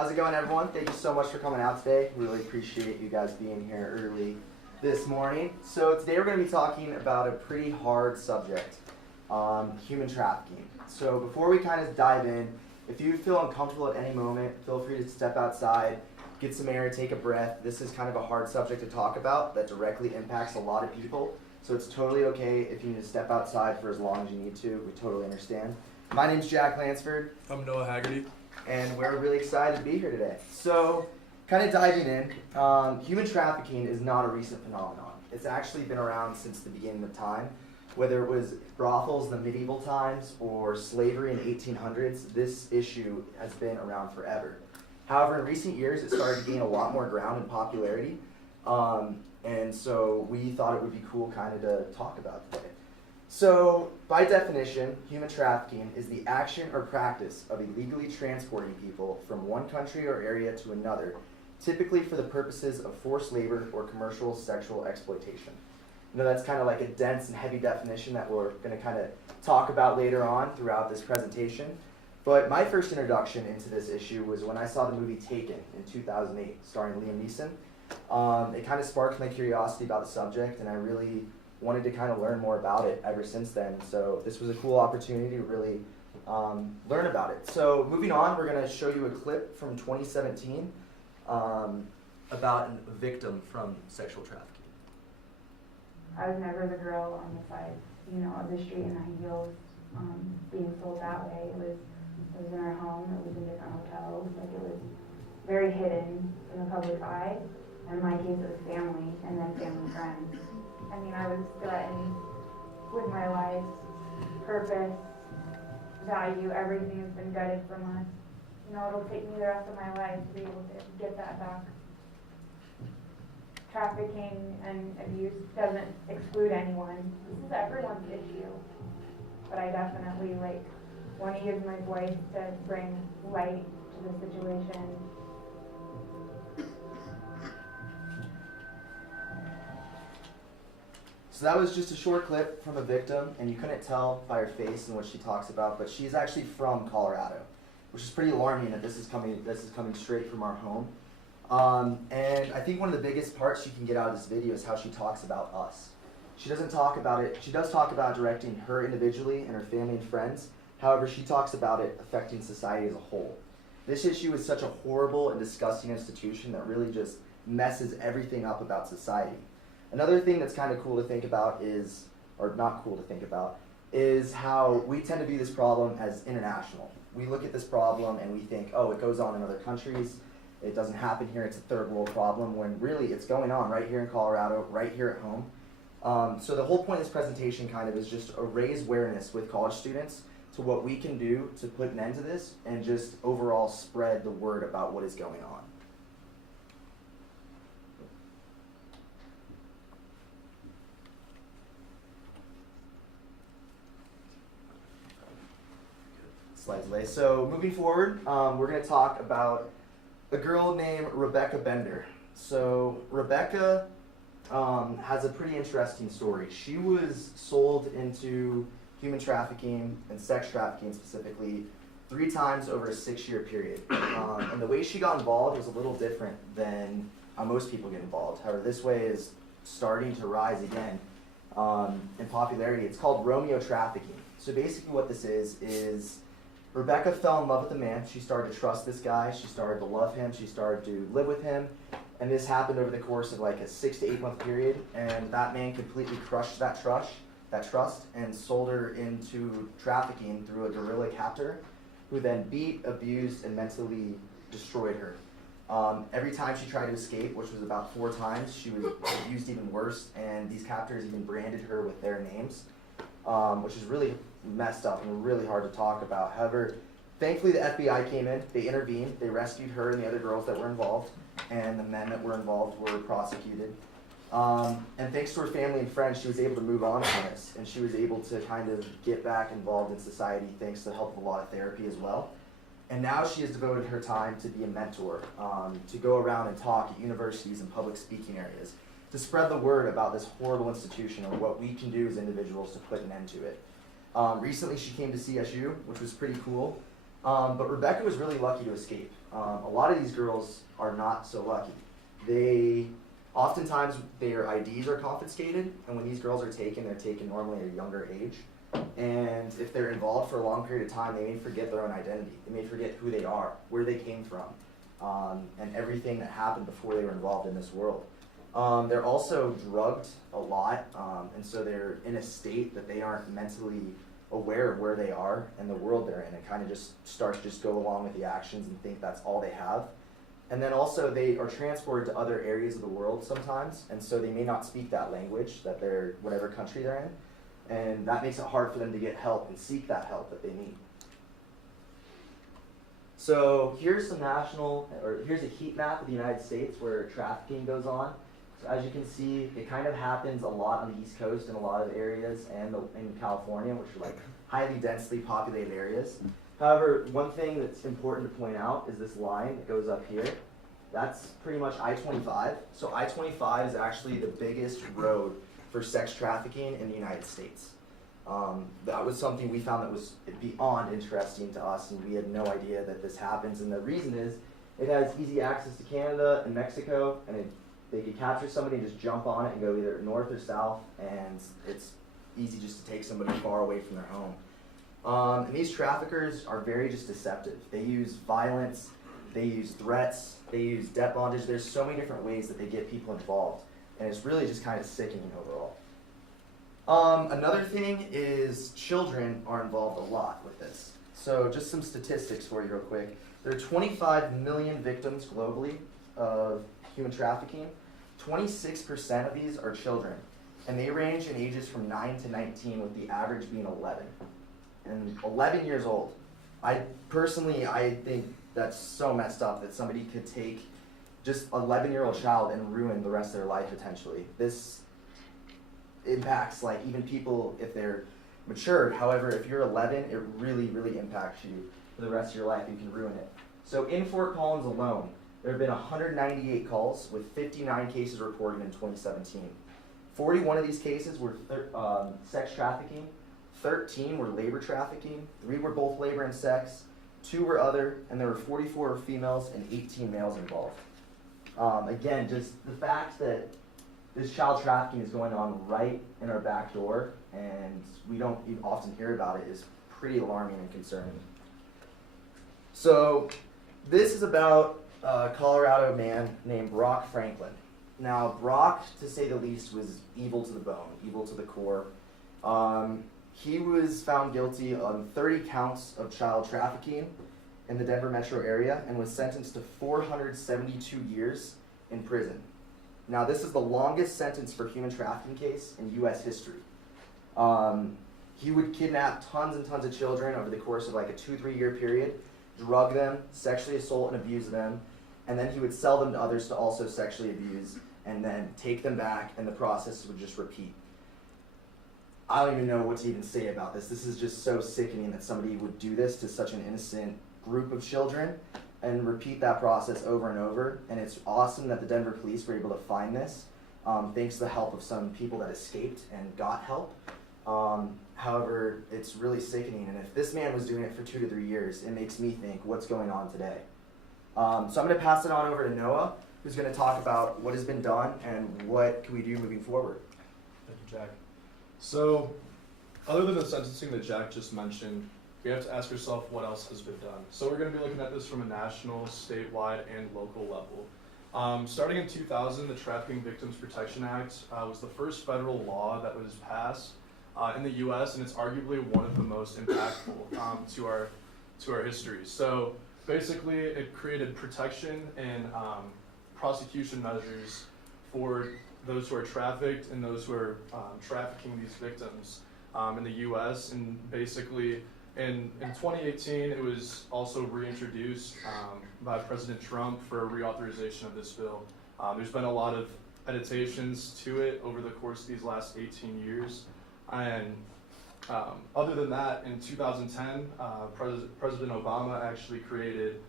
How's it going, everyone? Thank you so much for coming out today. Really appreciate you guys being here early this morning. So today we're going to be talking about a pretty hard subject, human trafficking. So before we kind of dive in, if you feel uncomfortable at any moment, feel free to step outside, get some air, take a breath. This is kind of a hard subject to talk about that directly impacts a lot of people. So it's totally okay if you need to step outside for as long as you need to. We totally understand. My name's Jack Lansford. I'm Noah Haggerty. And we're really excited to be here today. So, kind of diving in, human trafficking is not a recent phenomenon. It's actually been around since the beginning of time. Whether it was brothels in the medieval times or slavery in the 1800s, this issue has been around forever. However, in recent years, it started to gain a lot more ground and popularity. And so we thought it would be cool kind of to talk about today. So, by definition, human trafficking is the action or practice of illegally transporting people from one country or area to another, typically for the purposes of forced labor or commercial sexual exploitation. You know, that's kind of like a dense and heavy definition that we're going to kind of talk about later on throughout this presentation. But my first introduction into this issue was when I saw the movie Taken in 2008, starring Liam Neeson. It kind of sparked my curiosity about the subject, and I really wanted to kind of learn more about it ever since then. So this was a cool opportunity to really learn about it. So moving on, we're going to show you a clip from 2017 about a victim from sexual trafficking. I was never the girl on the side, of the street in high heels, being sold that way. It was in our home, it was in different hotels, like it was very hidden in the public eye. And in my case, it was family, and then family friends. I mean, I was threatened with my life, purpose, value, everything has been gutted from us. It'll take me the rest of my life to be able to get that back. Trafficking and abuse doesn't exclude anyone. This is everyone's issue. But I definitely want to use my voice to bring light to the situation. So that was just a short clip from a victim, and you couldn't tell by her face and what she talks about, but she's actually from Colorado, which is pretty alarming that this is coming straight from our home. And I think one of the biggest parts she can get out of this video is how she talks about us. She does talk about directing her individually and her family and friends. However, she talks about it affecting society as a whole. This issue is such a horrible and disgusting institution that really just messes everything up about society. Another thing that's kind of cool to think about is, or not cool to think about, is how we tend to view this problem as international. We look at this problem and we think, oh, it goes on in other countries. It doesn't happen here. It's a third world problem, when really it's going on right here in Colorado, right here at home. So the whole point of this presentation kind of is just to raise awareness with college students to what we can do to put an end to this and just overall spread the word about what is going on. Slides away. So moving forward, we're going to talk about a girl named Rebecca Bender. So Rebecca has a pretty interesting story. She was sold into human trafficking and sex trafficking specifically 3 times over a 6-year period. And the way she got involved was a little different than how most people get involved. However, this way is starting to rise again in popularity. It's called Romeo trafficking. So basically what this is Rebecca fell in love with a man. She started to trust this guy. She started to love him. She started to live with him. And this happened over the course of like a 6 to 8 month period. And that man completely crushed that trust and sold her into trafficking through a guerrilla captor who then beat, abused, and mentally destroyed her. Every time she tried to escape, which was about 4 times, she was abused even worse. And these captors even branded her with their names, which is really messed up and really hard to talk about. However, thankfully the FBI came in, they intervened, they rescued her and the other girls that were involved, and the men that were involved were prosecuted. And thanks to her family and friends, she was able to move on from this, and she was able to kind of get back involved in society thanks to the help of a lot of therapy as well. And now she has devoted her time to be a mentor, to go around and talk at universities and public speaking areas, to spread the word about this horrible institution and what we can do as individuals to put an end to it. Recently she came to CSU, which was pretty cool. But Rebecca was really lucky to escape. A lot of these girls are not so lucky. Oftentimes their IDs are confiscated, and when these girls are taken, they're taken normally at a younger age. And if they're involved for a long period of time, they may forget their own identity. They may forget who they are, where they came from, and everything that happened before they were involved in this world. They're also drugged a lot, and so they're in a state that they aren't mentally aware of where they are and the world they're in, and kind of just starts to just go along with the actions and think that's all they have. And then also they are transported to other areas of the world sometimes, and so they may not speak that language that they're, whatever country they're in, and that makes it hard for them to get help and seek that help that they need. So here's here's a heat map of the United States where trafficking goes on. So as you can see, it kind of happens a lot on the East Coast in a lot of areas, and in California, which are like highly densely populated areas. However, one thing that's important to point out is this line that goes up here. That's pretty much I-25. So I-25 is actually the biggest road for sex trafficking in the United States. That was something we found that was beyond interesting to us, and we had no idea that this happens. And the reason is it has easy access to Canada and Mexico, and they could capture somebody and just jump on it and go either north or south, and it's easy just to take somebody far away from their home. And these traffickers are very just deceptive. They use violence, they use threats, they use debt bondage. There's so many different ways that they get people involved, and it's really just kind of sickening overall. Another thing is children are involved a lot with this. So just some statistics for you real quick. There are 25 million victims globally of human trafficking. 26% of these are children, and they range in ages from 9 to 19, with the average being 11. And 11 years old. I think that's so messed up that somebody could take just an 11-year-old child and ruin the rest of their life potentially. This impacts like even people if they're matured. However, if you're 11, it really, really impacts you for the rest of your life. You can ruin it. So in Fort Collins alone, there have been 198 calls with 59 cases reported in 2017. 41 of these cases were sex trafficking, 13 were labor trafficking, 3 were both labor and sex, 2 were other, and there were 44 females and 18 males involved. Again, just the fact that this child trafficking is going on right in our back door, and we don't even often hear about it, is pretty alarming and concerning. So this is about a Colorado man named Brock Franklin. Now, Brock, to say the least, was evil to the bone, evil to the core. He was found guilty on 30 counts of child trafficking in the Denver metro area and was sentenced to 472 years in prison. Now, this is the longest sentence for human trafficking case in U.S. history. He would kidnap tons and tons of children over the course of like a 2-3 year period, drug them, sexually assault and abuse them, and then he would sell them to others to also sexually abuse, and then take them back, and the process would just repeat. I don't even know what to even say about this. This is just so sickening that somebody would do this to such an innocent group of children and repeat that process over and over. And it's awesome that the Denver police were able to find this, thanks to the help of some people that escaped and got help. However, it's really sickening. And if this man was doing it for 2 to 3 years, it makes me think, what's going on today? So I'm going to pass it on over to Noah, who's going to talk about what has been done and what can we do moving forward. Thank you, Jack. So, other than the sentencing that Jack just mentioned, we have to ask ourselves what else has been done. So we're going to be looking at this from a national, statewide, and local level. Starting in 2000, the Trafficking Victims Protection Act was the first federal law that was passed in the U.S., and it's arguably one of the most impactful to our history. So basically, it created protection and prosecution measures for those who are trafficked and those who are trafficking these victims in the U.S. And basically, in 2018, it was also reintroduced by President Trump for a reauthorization of this bill. There's been a lot of editations to it over the course of these last 18 years. And other than that, in 2010, President Obama actually created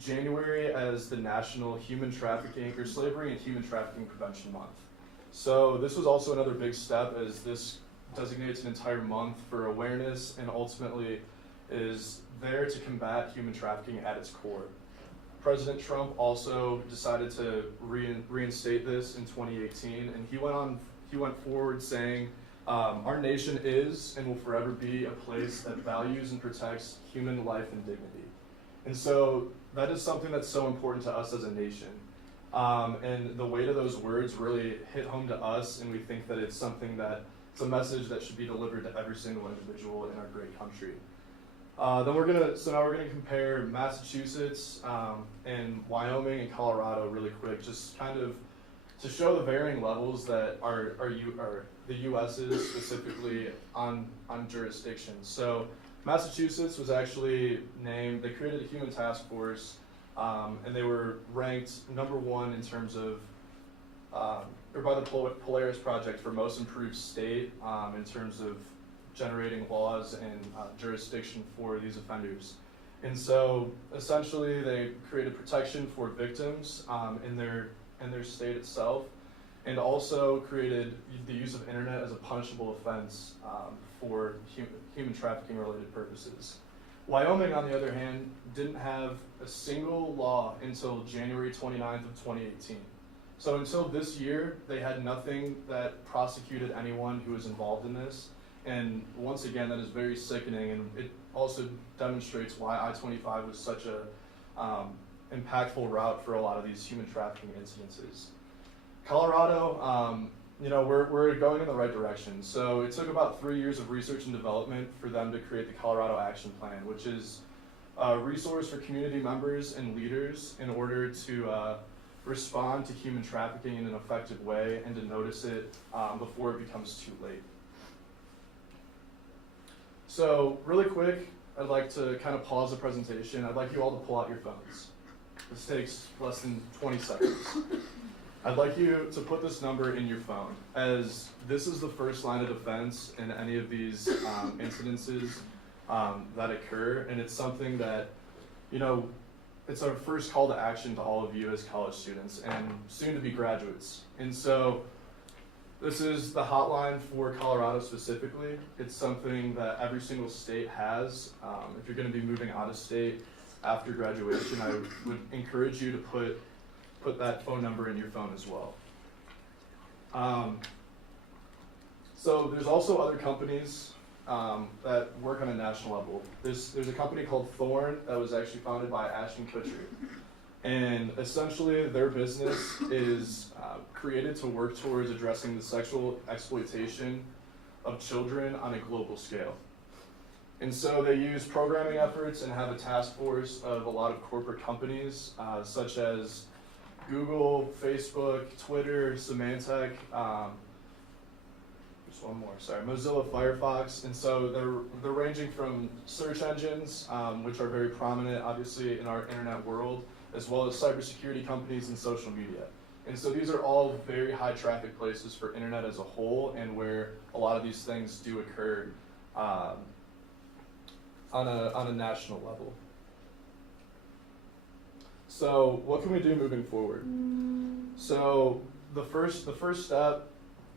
January as the National Human Trafficking or Slavery and Human Trafficking Prevention Month. So this was also another big step, as this designates an entire month for awareness, and ultimately is there to combat human trafficking at its core. President Trump also decided to reinstate this in 2018, and he went forward saying, our nation is and will forever be a place that values and protects human life and dignity. And so that is something that's so important to us as a nation. And the weight of those words really hit home to us, and we think that it's a message that should be delivered to every single individual in our great country. Now we're gonna compare Massachusetts and Wyoming and Colorado really quick, just kind of to show the varying levels that the U.S. is specifically on jurisdictions. So Massachusetts was actually named, they created a human task force, and they were ranked #1 in terms of, or by the Polaris Project for most improved state in terms of generating laws and jurisdiction for these offenders. And so essentially they created protection for victims in their state itself, and also created the use of internet as a punishable offense for human trafficking related purposes. Wyoming, on the other hand, didn't have a single law until January 29th of 2018. So until this year, they had nothing that prosecuted anyone who was involved in this. And once again, that is very sickening, and it also demonstrates why I-25 was such a impactful route for a lot of these human trafficking incidences. Colorado, we're going in the right direction. So it took about 3 years of research and development for them to create the Colorado Action Plan, which is a resource for community members and leaders in order to respond to human trafficking in an effective way and to notice it before it becomes too late. So really quick, I'd like to kind of pause the presentation. I'd like you all to pull out your phones. This takes less than 20 seconds. I'd like you to put this number in your phone, as this is the first line of defense in any of these incidences that occur, and it's something that, it's our first call to action to all of you as college students and soon to be graduates. And so this is the hotline for Colorado specifically. It's something that every single state has. If you're going to be moving out of state after graduation, I would encourage you to put that phone number in your phone as well. So there's also other companies that work on a national level. There's a company called Thorn that was actually founded by Ashton Kutcher. And essentially their business is created to work towards addressing the sexual exploitation of children on a global scale. And so they use programming efforts and have a task force of a lot of corporate companies such as Google, Facebook, Twitter, Symantec, there's one more, sorry, Mozilla Firefox. And so they're ranging from search engines, which are very prominent obviously in our internet world, as well as cybersecurity companies and social media. And so these are all very high traffic places for internet as a whole, and where a lot of these things do occur on a national level. So what can we do moving forward? So the first step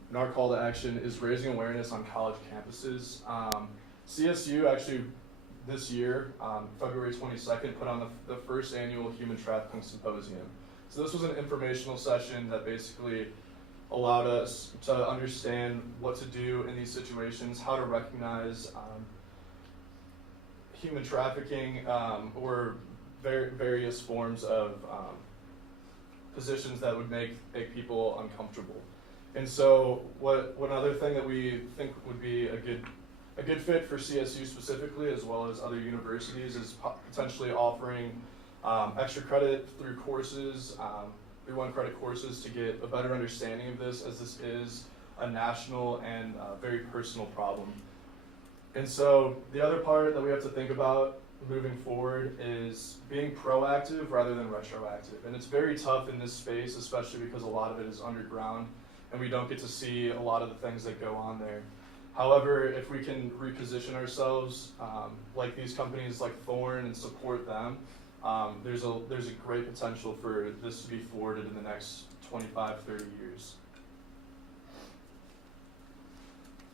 in our call to action is raising awareness on college campuses. CSU actually this year, February 22nd, put on the first annual Human Trafficking Symposium. So this was an informational session that basically allowed us to understand what to do in these situations, how to recognize human trafficking or various forms of positions that would make people uncomfortable. And so what another thing that we think would be a good fit for CSU specifically, as well as other universities, is potentially offering extra credit through courses, through 1-credit courses, to get a better understanding of this, as this is a national and very personal problem. And so the other part that we have to think about moving forward is being proactive rather than retroactive. And it's very tough in this space, especially because a lot of it is underground and we don't get to see a lot of the things that go on there. However, if we can reposition ourselves like these companies like Thorn and support them, there's a great potential for this to be forwarded in the next 25, 30 years.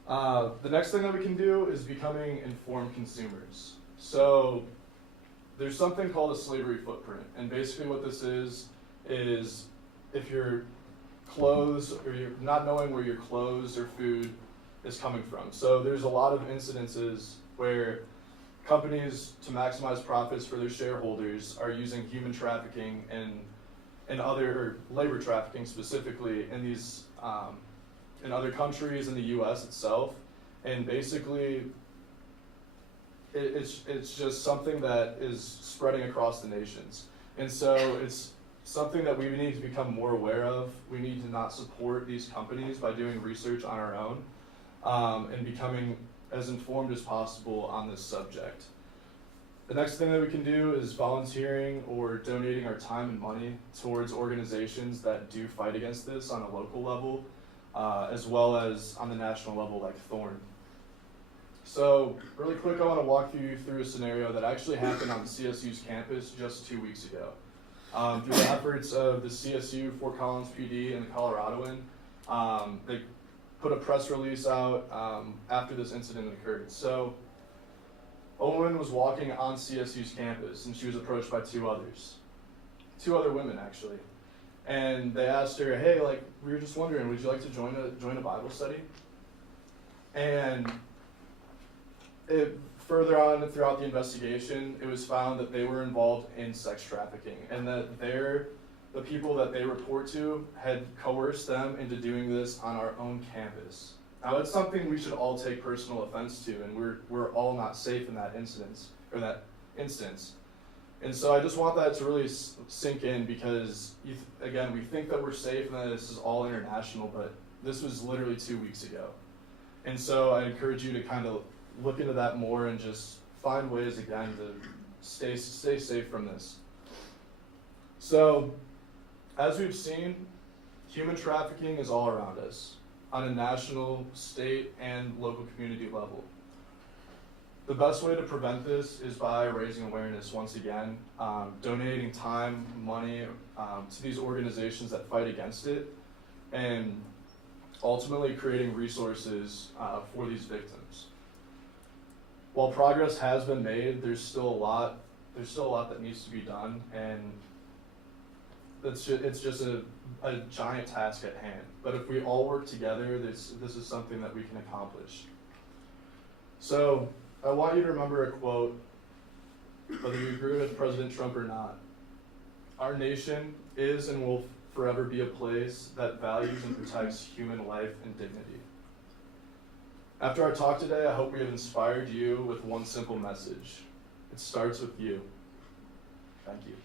The next thing that we can do is becoming informed consumers. So there's something called a slavery footprint, and basically what this is if your clothes, or you're not knowing where your clothes or food is coming from. So there's a lot of incidences where companies, to maximize profits for their shareholders, are using human trafficking and or labor trafficking specifically in these in other countries, in the U.S. itself, and basically it's just something that is spreading across the nations, and so it's something that we need to become more aware of. We need to not support these companies by doing research on our own and becoming as informed as possible on this subject. The next thing that we can do is volunteering or donating our time and money towards organizations that do fight against this on a local level, as well as on the national level like Thorn. So really quick, I want to walk you through a scenario that actually happened on CSU's campus just 2 weeks ago. Through the efforts of the CSU, Fort Collins PD, and the Coloradoan, they put a press release out after this incident occurred. So a woman was walking on CSU's campus, and she was approached by two other women actually, and they asked her, "Hey, like, we were just wondering, would you like to join a Bible study?" And further on throughout the investigation, it was found that they were involved in sex trafficking, and that the people that they report to had coerced them into doing this on our own campus. Now, it's something we should all take personal offense to, and we're all not safe in that instance. And so I just want that to really sink in, because again, we think that we're safe and that this is all international, but this was literally 2 weeks ago. And so I encourage you to kind of look into that more and just find ways again to stay safe from this. So, as we've seen, human trafficking is all around us on a national, state, and local community level. The best way to prevent this is by raising awareness once again, donating time, money to these organizations that fight against it, and ultimately creating resources for these victims. While progress has been made, there's still a lot that needs to be done, and it's just a giant task at hand. But if we all work together, this is something that we can accomplish. So I want you to remember a quote, whether you agree with President Trump or not. Our nation is and will forever be a place that values and protects human life and dignity. After our talk today, I hope we have inspired you with one simple message. It starts with you. Thank you.